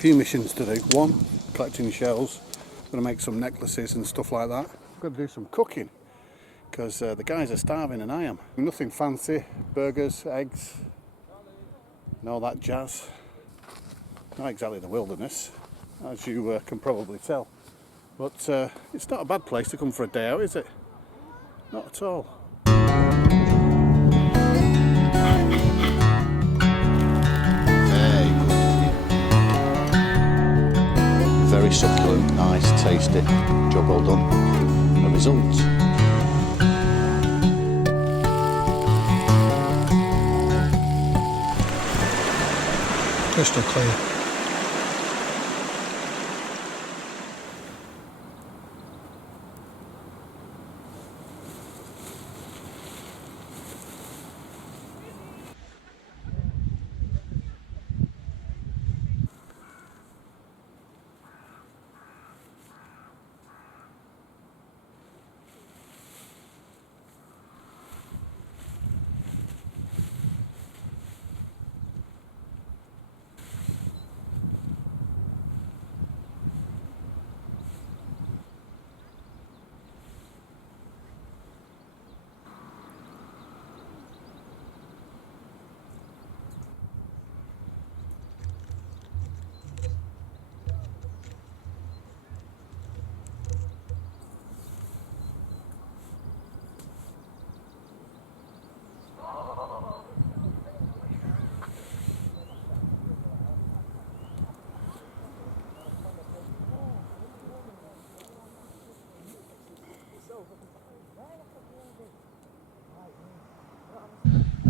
few missions to do. One, collecting shells. I'm going to make some necklaces and stuff like that. I'm going to do some cooking because the guys are starving and I am. Nothing fancy, burgers, eggs and all that jazz. Not exactly the wilderness, as you can probably tell. But it's not a bad place to come for a day out, is it? Not at all. Very succulent, nice, tasty. Job well done. The results. Crystal clear.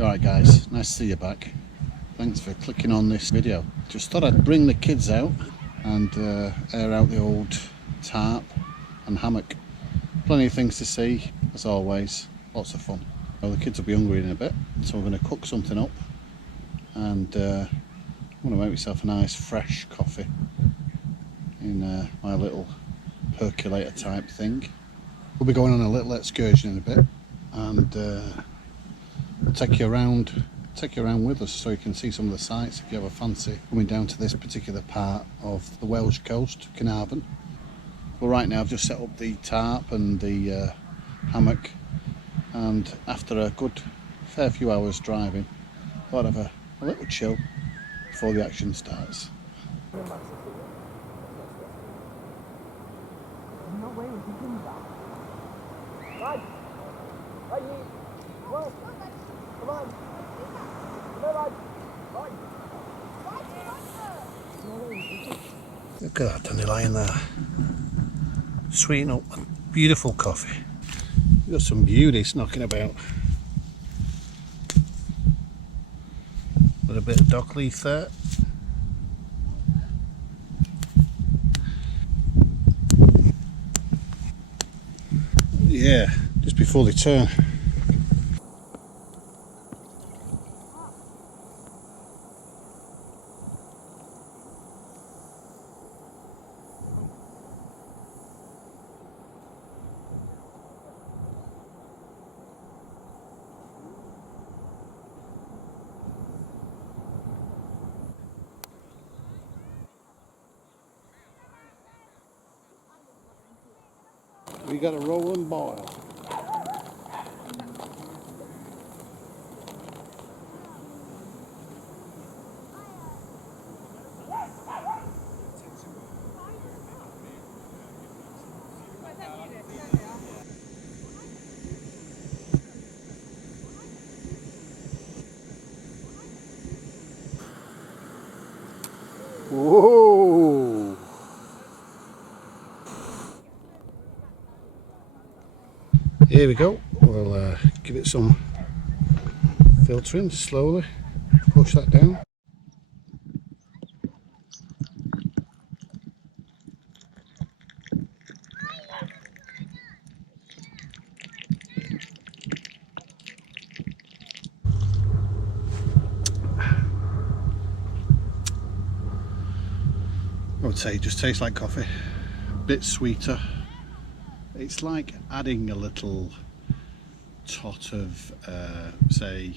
Alright guys, nice to see you back. Thanks for clicking on this video. Just thought I'd bring the kids out and air out the old tarp and hammock. Plenty of things to see, as always, lots of fun. Well, the kids will be hungry in a bit, so we're going to cook something up and I'm going to make myself a nice fresh coffee in my little percolator type thing. We'll be going on a little excursion in a bit and we'll take you around with us so you can see some of the sights if you have a fancy coming down to this particular part of the Welsh coast, Carnarvon. Well, right now I've just set up the tarp and the hammock, and after a good fair few hours driving, I thought I'd have a little chill before the action starts. Look at that dandelion there. Sweeten up beautiful coffee. We've got some beauties knocking about. A little bit of dock leaf there. Yeah, just before they turn. We got a rolling boil. Whoa! Here we go. We'll give it some filtering slowly. Push that down. I would say it just tastes like coffee, a bit sweeter. It's like adding a little tot of, say,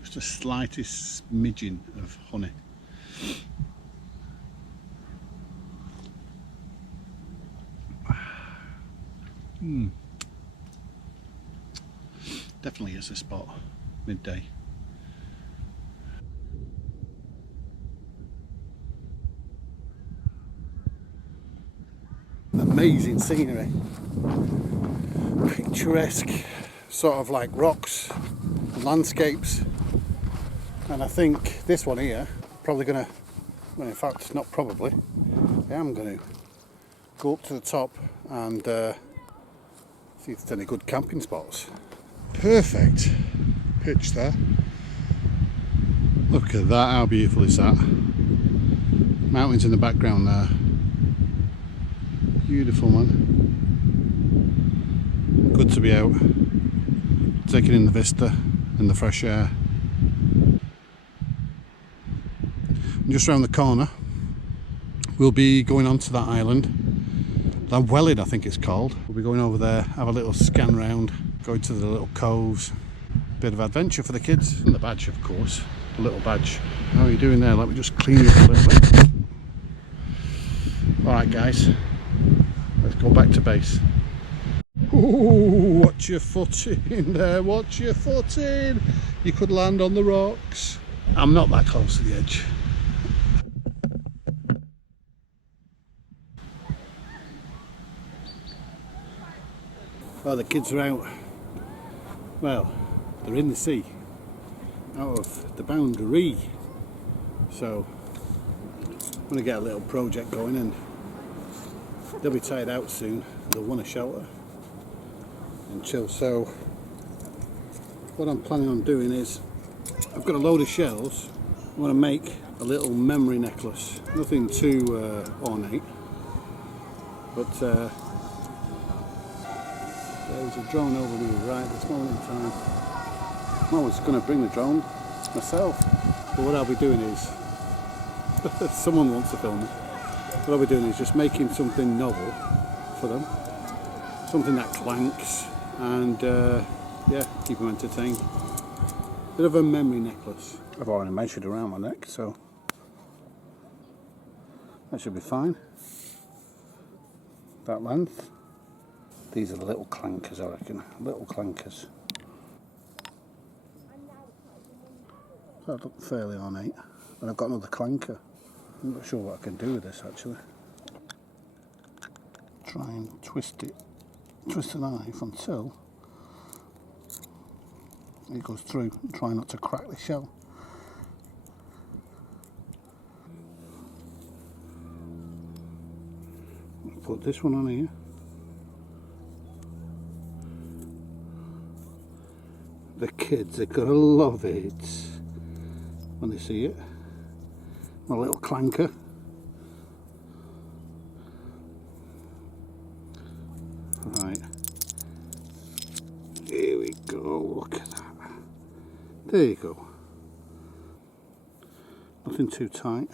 just a slightest smidgen of honey. Definitely is a spot, midday. Amazing scenery, picturesque, sort of like rocks, landscapes, and I think this one here, probably gonna, well in fact not probably, I am gonna go up to the top and see if there's any good camping spots. Perfect pitch there. Look at that, how beautiful is that? Mountains in the background there. Beautiful, man. Good to be out, taking in the vista and the fresh air. And just around the corner, we'll be going onto that island, Llywelyn I think it's called. We'll be going over there, have a little scan round, going to the little coves. Bit of adventure for the kids. And the badge, of course, the little badge. How are you doing there? Let me just clean you up a little bit. Alright guys, let's go back to base. Ooh, watch your footing there, watch your footing. You could land on the rocks. I'm not that close to the edge. Well, the kids are out. Well, they're in the sea, out of the boundary. So I'm going to get a little project going and they'll be tired out soon. They'll want a shelter and chill. So what I'm planning on doing is, I've got a load of shells. I want to make a little memory necklace. Nothing too ornate, but there's a drone over me right at this moment in time. I was going to bring the drone myself, but what I'll be doing is, someone wants to film it. What I'll be doing is just making something novel for them, something that clanks and yeah, keep them entertained. Bit of a memory necklace. I've already measured around my neck, so that should be fine. That length. These are the little clankers, I reckon. Little clankers. That look fairly ornate. And I've got another clanker. I'm not sure what I can do with this actually. Try and twist it. Twist the knife until it goes through. Try not to crack the shell. Put this one on here. The kids are gonna love it when they see it. My little clanker. Right. Here we go, look at that. There you go. Nothing too tight.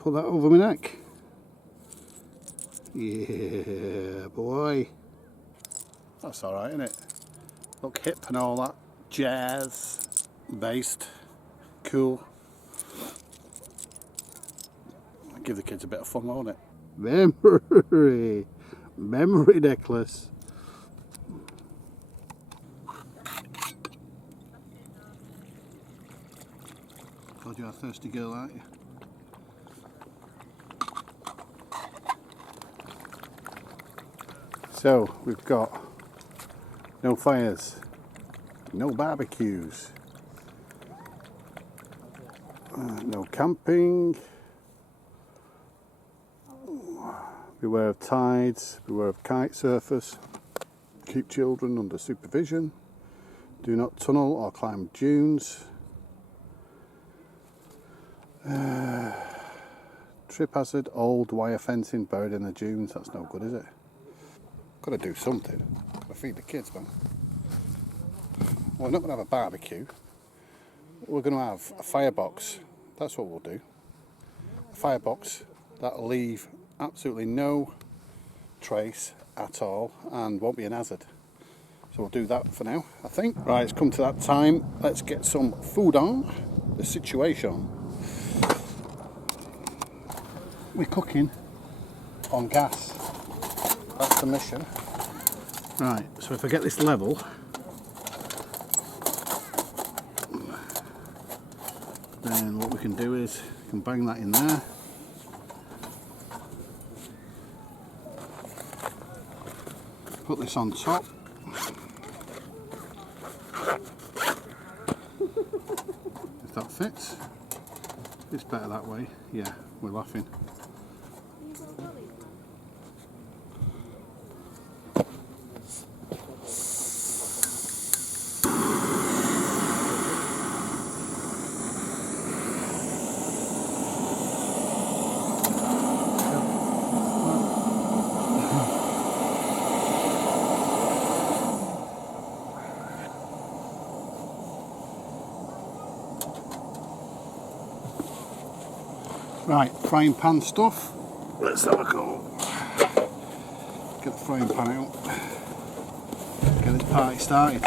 Put that over my neck. Yeah, boy. That's alright, isn't it? Look hip and all that. Jazz. Based. Cool. Give the kids a bit of fun, won't it? Memory. Memory necklace. Told you a thirsty girl, aren't you? So we've got no fires, no barbecues, no camping. Beware of tides, beware of kite surfers, keep children under supervision, do not tunnel or climb dunes, trip hazard, old wire fencing buried in the dunes, that's no good, is it? Gotta do something, gotta feed the kids, man. Well, we're not gonna have a barbecue, we're gonna have a firebox, that's what we'll do. A firebox that'll leave absolutely no trace at all and won't be an hazard. So we'll do that for now, I think. Right, it's come to that time. Let's get some food on. The situation. we're cooking on gas. That's the mission. Right, so if I get this level, then what we can do is we can bang that in there. Put this on top. If that fits. It's better that way. Yeah, we're laughing. Right, frying pan stuff. Let's have a go. Get the frying pan out. Get this party started.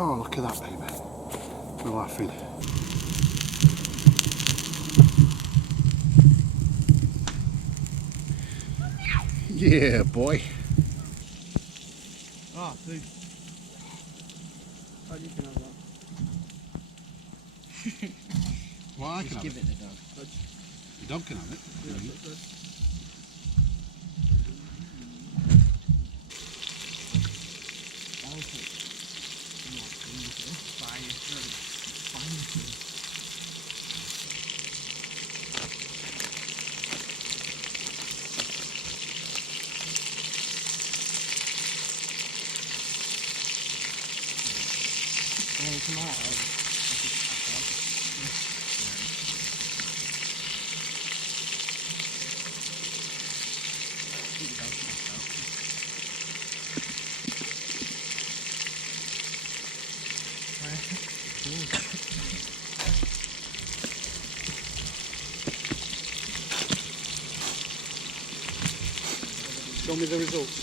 Oh, look at that, baby. We're laughing. Yeah, boy. Ah, food. Oh, you can have that. Well, I can Just have give it. it the dog. The dog can have it. Yeah, that's good. Show me the results.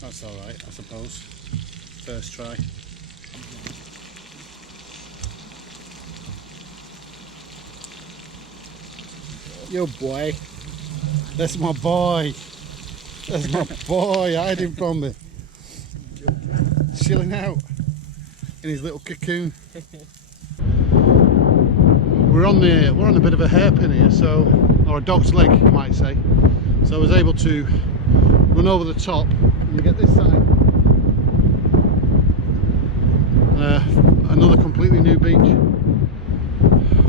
That's alright, I suppose. First try. Yo, boy. That's my boy. That's my boy hiding from me. Chilling out in his little cocoon. We're on a bit of a hairpin here, or a dog's leg, you might say. So I was able to run over the top and get this side. Another completely new beach.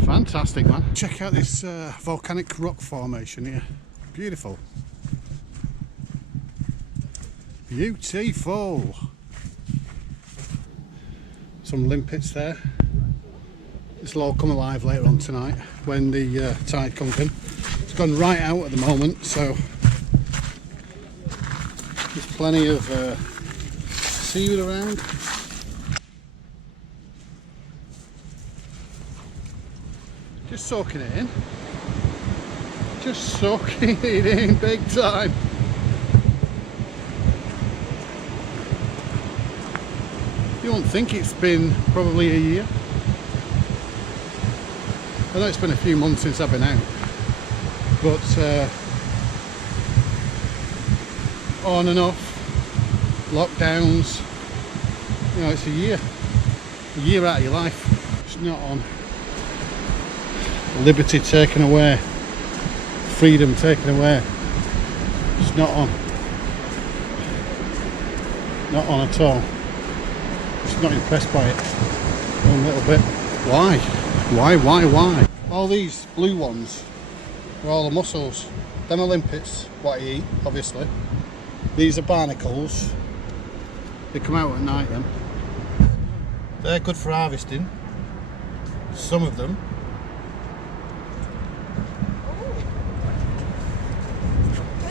Fantastic, man. Check out this volcanic rock formation here. Beautiful. Beautiful. Some limpets there. This will all come alive later on tonight when the tide comes in. It's gone right out at the moment, so there's plenty of seaweed around. Just soaking it in. Just soaking it in big time. You won't think it's been probably a year. I know it's been a few months since I've been out, but on and off, lockdowns, you know, it's a year out of your life. It's not on. Liberty taken away, freedom taken away. It's not on. Not on at all. Just not impressed by it one little bit. Why? Why? All these blue ones are all the mussels. Them are limpets, what I eat, obviously. These are barnacles. They come out at night then. They're good for harvesting. Some of them.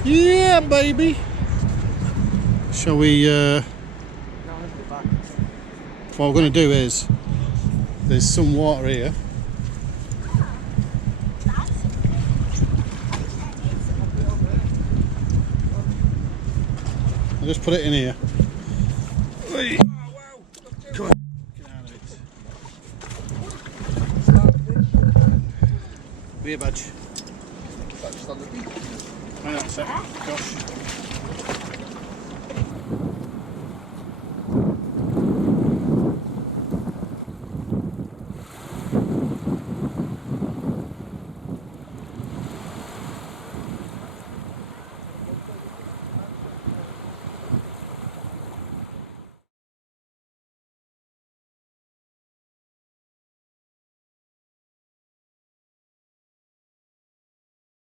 Yeah, baby. Shall we What we're going to do is, there's some water here. I'll just put it in here. Come on. Get out of it. Beer badge. Hang on a sec. Gosh.